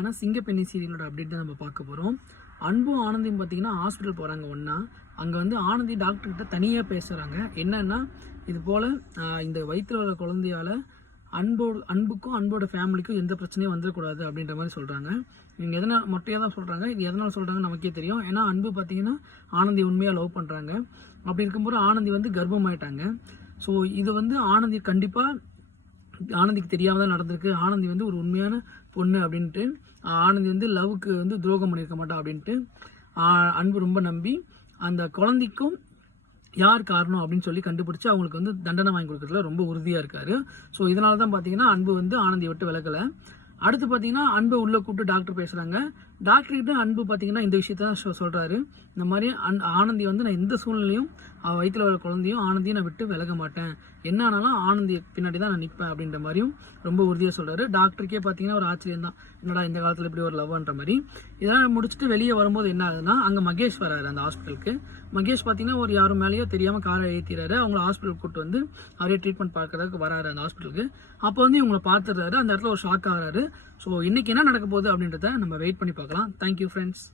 ஆனால் சிங்கப்பெண்ணி சீரியலோட அப்டேட் தான் நம்ம பார்க்க போகிறோம். அன்பும் ஆனந்தியும் பார்த்தீங்கன்னா ஹாஸ்பிட்டல் போகிறாங்க ஒன்றா. அங்கே வந்து ஆனந்தி டாக்டர்கிட்ட தனியாக பேசுகிறாங்க. என்னன்னா இது போல் இந்த வயிற்றில் வர குழந்தையால் அன்புக்கும் அன்போட ஃபேமிலிக்கும் எந்த பிரச்சனையும் வந்துடக்கூடாது அப்படின்ற மாதிரி சொல்கிறாங்க. இவங்க எதனால் மொட்டையாக தான் சொல்கிறாங்க. இது எதனால் சொல்கிறாங்கன்னு நமக்கே தெரியும். ஏன்னா அன்பு பார்த்தீங்கன்னா ஆனந்தி உண்மையாக லவ் பண்ணுறாங்க. அப்படி இருக்கும்போது ஆனந்தி வந்து கர்ப்பமாயிட்டாங்க. ஸோ இது வந்து ஆனந்தி கண்டிப்பாக ஆனந்திக்கு தெரியாமல் தான் நடந்திருக்கு. ஆனந்தி வந்து ஒரு உண்மையான பொண்ணு அப்படின்ட்டு, ஆனந்தி வந்து லவ்வுக்கு வந்து துரோகம் பண்ணியிருக்க மாட்டா அப்படின்ட்டு அன்பு ரொம்ப நம்பி அந்த குழந்தைக்கும் யார் காரணம் அப்படின்னு சொல்லி கண்டுபிடிச்சி அவங்களுக்கு வந்து தண்டனை வாங்கி கொடுக்கறதுல ரொம்ப உறுதியாக இருக்காரு. ஸோ இதனால தான் பார்த்தீங்கன்னா அன்பு வந்து ஆனந்தியை விட்டு விலகலை. அடுத்து பார்த்தீங்கன்னா அன்பை உள்ளே கூப்பிட்டு டாக்டர் பேசுகிறாங்க. டாக்டர்கிட்ட அன்பு பார்த்தீங்கன்னா இந்த விஷயத்த தான் சொல்கிறாரு. இந்த மாதிரி ஆனந்தி வந்து நான் எந்த சூழ்நிலையும் அவள் வயிற்றில் வர குழந்தையும் ஆனந்தியும் நான் விட்டு விலக மாட்டேன், என்ன ஆனாலும் ஆனந்தி பின்னாடி தான் நான் நிற்பேன் அப்படின்ற மாதிரியும் ரொம்ப உறுதியாக சொல்கிறாரு. டாக்டருக்கே பார்த்தீங்கன்னா ஒரு ஆச்சரியம் தான், என்னடா இந்த காலத்தில் இப்படி ஒரு லவ்ன்ற மாதிரி. இதெல்லாம் முடிச்சுட்டு வெளியே வரும்போது என்ன ஆகுதுன்னா அங்கே மகேஷ் வராரு அந்த ஹாஸ்பிட்டலுக்கு. மகேஷ் பார்த்தீங்கன்னா ஒரு யாரும் மேலேயோ தெரியாமல் காரை ஏற்றிறாரு. அவங்கள ஹாஸ்பிட்டலுக்கு கூப்பிட்டு வந்து அவரே ட்ரீட்மெண்ட் பார்க்கறதுக்கு வராரு அந்த ஹாஸ்பிட்டலுக்கு. அப்போ வந்து இவங்களை பார்த்துடுறாரு. அந்த இடத்துல ஒரு ஷாக் ஆகிறாரு. ஸோ இன்னைக்கு என்ன நடக்க போகுது அப்படின்றத நம்ம வெயிட் பண்ணி பார்க்கலாம். Thank you friends.